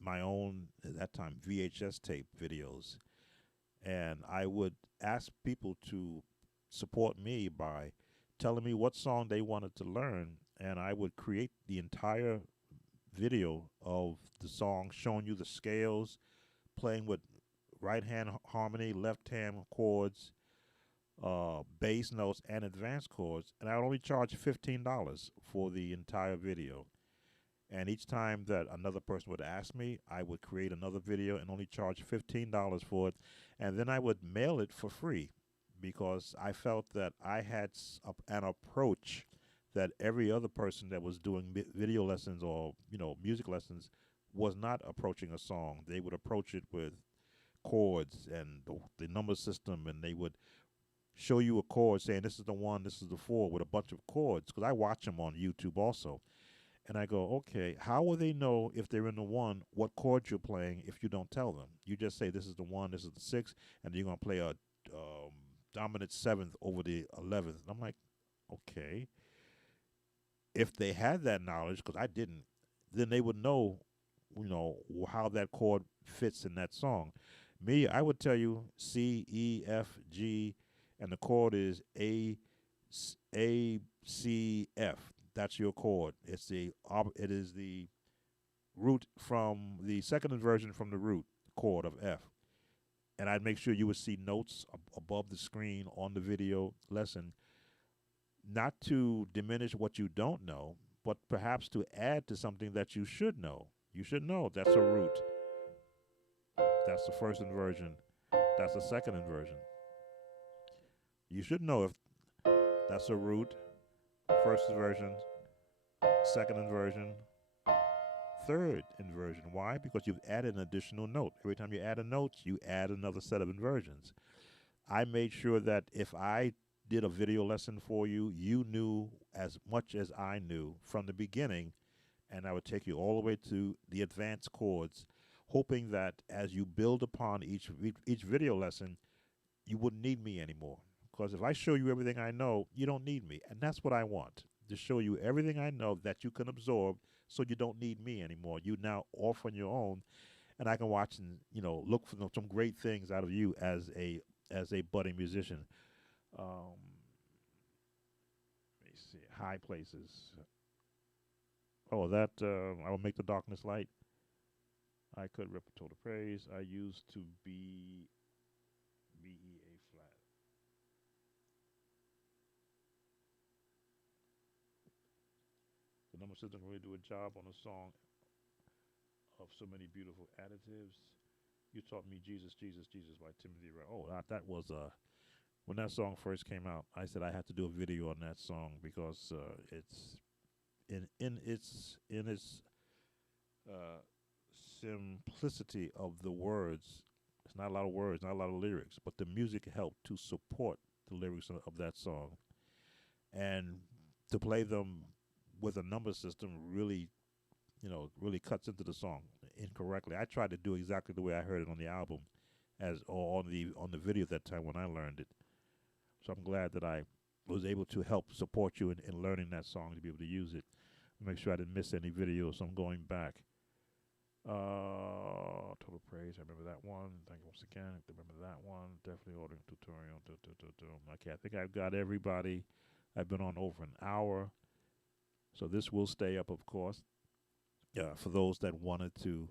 my own, at that time, VHS tape videos. And I would ask people to support me by telling me what song they wanted to learn. And I would create the entire video of the song, showing you the scales, playing with right hand harmony, left hand chords, bass notes, and advanced chords. And I would only charge $15 for the entire video. And each time that another person would ask me, I would create another video and only charge $15 for it. And then I would mail it for free because I felt that I had an approach that every other person that was doing video lessons or, music lessons was not approaching a song. They would approach it with chords and the number system, and they would show you a chord saying this is the one, this is the four, with a bunch of chords, because I watch them on YouTube also. And I go, okay, how will they know if they're in the one what chord you're playing if you don't tell them? You just say this is the one, this is the sixth, and you're going to play a dominant seventh over the 11th. And I'm like, okay. If they had that knowledge, because I didn't, then they would know how that chord fits in that song. Me, I would tell you C, E, F, G, and the chord is A, C, F. That's your chord. It is the root from the second inversion from the root chord of F. And I'd make sure you would see notes above the screen on the video lesson, not to diminish what you don't know, but perhaps to add to something that you should know. You should know that's a root. That's the first inversion. That's the second inversion. You should know if that's a root, first inversion, second inversion, third inversion. Why? Because you've added an additional note. Every time you add a note, you add another set of inversions. I made sure that if I did a video lesson for you, you knew as much as I knew from the beginning, and I would take you all the way to the advanced chords, hoping that as you build upon each video lesson, you wouldn't need me anymore. Because if I show you everything I know, you don't need me, and that's what I want, to show you everything I know that you can absorb, so you don't need me anymore. You now off on your own, and I can watch and look for some great things out of you as a budding musician. Let me see, high places. Oh, that I will make the darkness light. I could rip a total praise. I used to be B E A flat. The number system can really do a job on a song of so many beautiful additives. You taught me Jesus, Jesus, Jesus by Timothy Wright. Oh, that was when that song first came out. I said I had to do a video on that song because it's in its uh, simplicity of the words. It's not a lot of words, not a lot of lyrics, but the music helped to support the lyrics of that song, and to play them with a number system really cuts into the song incorrectly. I tried to do exactly the way I heard it on the album, or on the video at that time when I learned it. So I'm glad that I was able to help support you in learning that song to be able to use it. Make sure I didn't miss any videos, so I'm going back. Total praise. I remember that one. Thank you once again. I remember that one. Definitely ordering tutorial. Okay, I think I've got everybody. I've been on over an hour, so this will stay up, of course. For those that wanted to,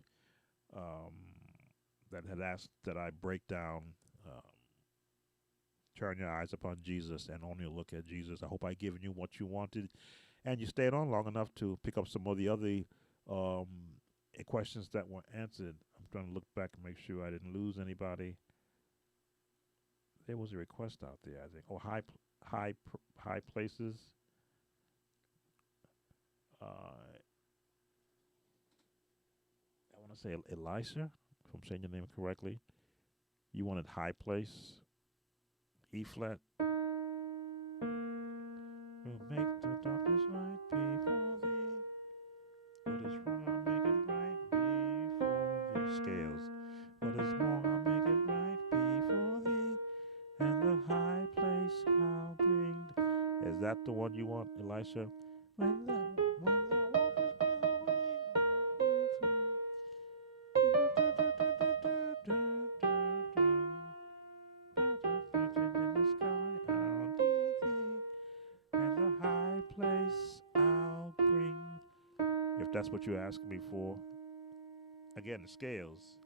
that had asked that I break down, turn your eyes upon Jesus and only look at Jesus. I hope I given you what you wanted, and you stayed on long enough to pick up some of the other questions that were answered. I'm trying to look back and make sure I didn't lose anybody. There was a request out there, I think. Oh, high places. I want to say Elisha, if I'm saying your name correctly. You wanted high place, E flat. We'll make the darkness light before thee. What is wrong, I'll make it right before thee. Scales. What is wrong, I'll make it right before thee. And the high place I'll bring. Is that the one you want, Elisha? When thou walkest by the way in the sky, I'll need thee, and the high place I'll bring. If that's what you're asking me for. Again, the scales.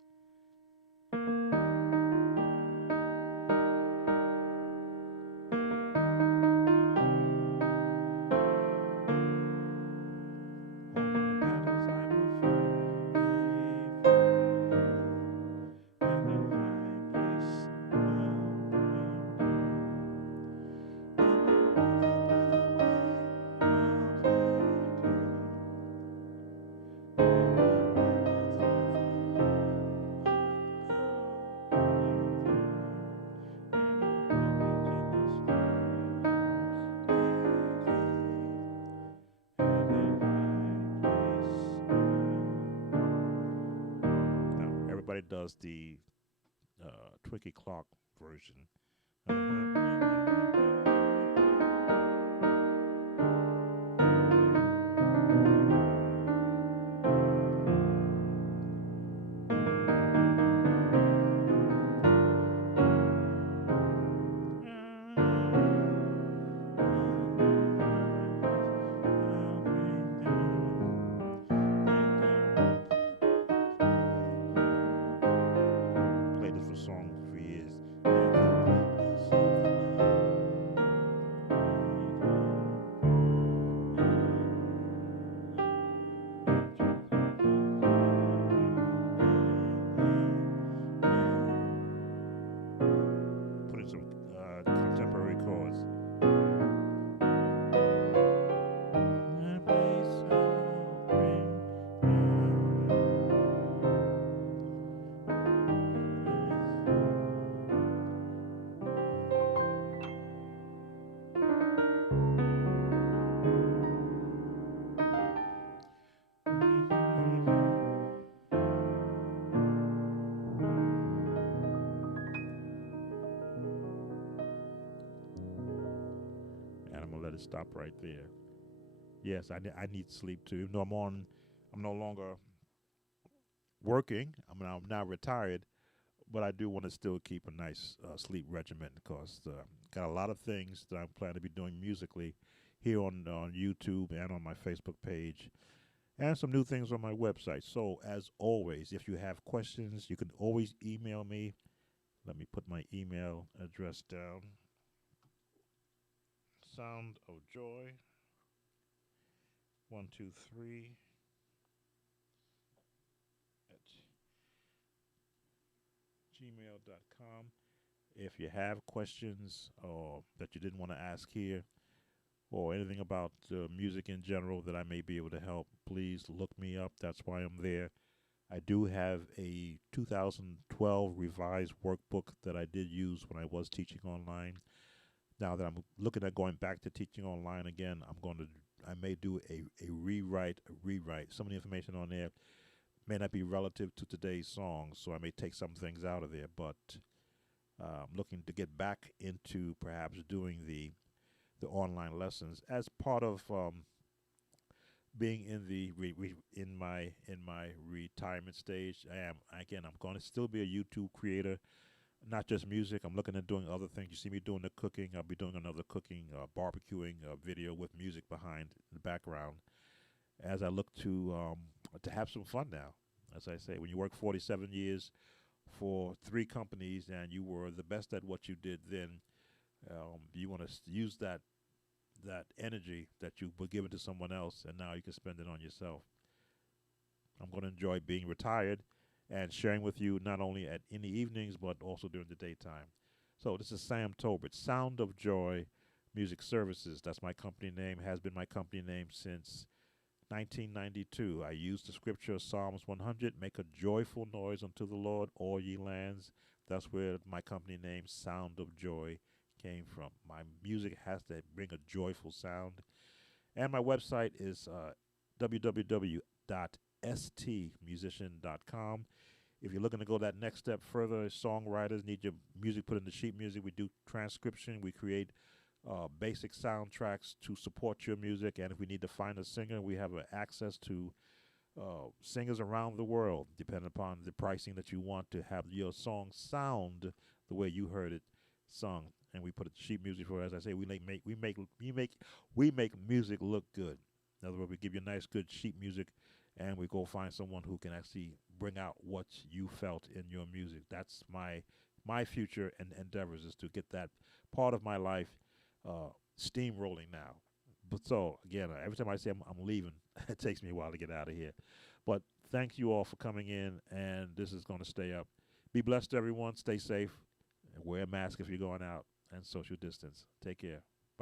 Does the Twiggy Clark version. song for years. Put in some contemporary chords. And I'm gonna let it stop right there. Yes, I need sleep too. Even though I'm no longer working. I'm now retired, but I do want to still keep a nice sleep regimen because got a lot of things that I'm planning to be doing musically here on YouTube and on my Facebook page, and some new things on my website. So as always, if you have questions, you can always email me. Let me put my email address down. Soundofjoy123 at gmail.com. If you have questions or that you didn't want to ask here, or anything about music in general that I may be able to help, please look me up. That's why I'm there. I do have a 2012 revised workbook that I did use when I was teaching online. Now that I'm looking at going back to teaching online again, I may do a rewrite. Some of the information on there may not be relative to today's songs, so I may take some things out of there. But I'm looking to get back into perhaps doing the online lessons as part of being in the in my retirement stage. I'm going to still be a YouTube creator, not just music. I'm looking at doing other things. You see me doing the cooking. I'll be doing another cooking, barbecuing video with music behind the background as I look to have some fun now. As I say, when you work 47 years for 3 companies and you were the best at what you did then, you want to use that energy that you were given to someone else, and now you can spend it on yourself. I'm going to enjoy being retired and sharing with you not only in the evenings but also during the daytime. So this is Sam Tobert, Sound of Joy Music Services. That's my company name, has been my company name since 1992. I use the scripture Psalms 100, make a joyful noise unto the Lord, all ye lands. That's where my company name, Sound of Joy, came from. My music has to bring a joyful sound. And my website is www.stmusician.com. If you're looking to go that next step further, songwriters need your music put into sheet music. We do transcription. We create basic soundtracks to support your music. And if we need to find a singer, we have access to singers around the world, depending upon the pricing that you want to have your song sound the way you heard it sung. And we put sheet music for it. As I say, we make music look good. In other words, we give you nice, good sheet music, and we go find someone who can actually bring out what you felt in your music. That's my future and endeavors, is to get that part of my life steamrolling now. But so again, every time I say I'm leaving, it takes me a while to get out of here. But thank you all for coming in, and this is going to stay up. Be blessed, everyone. Stay safe. And wear a mask if you're going out, and social distance. Take care.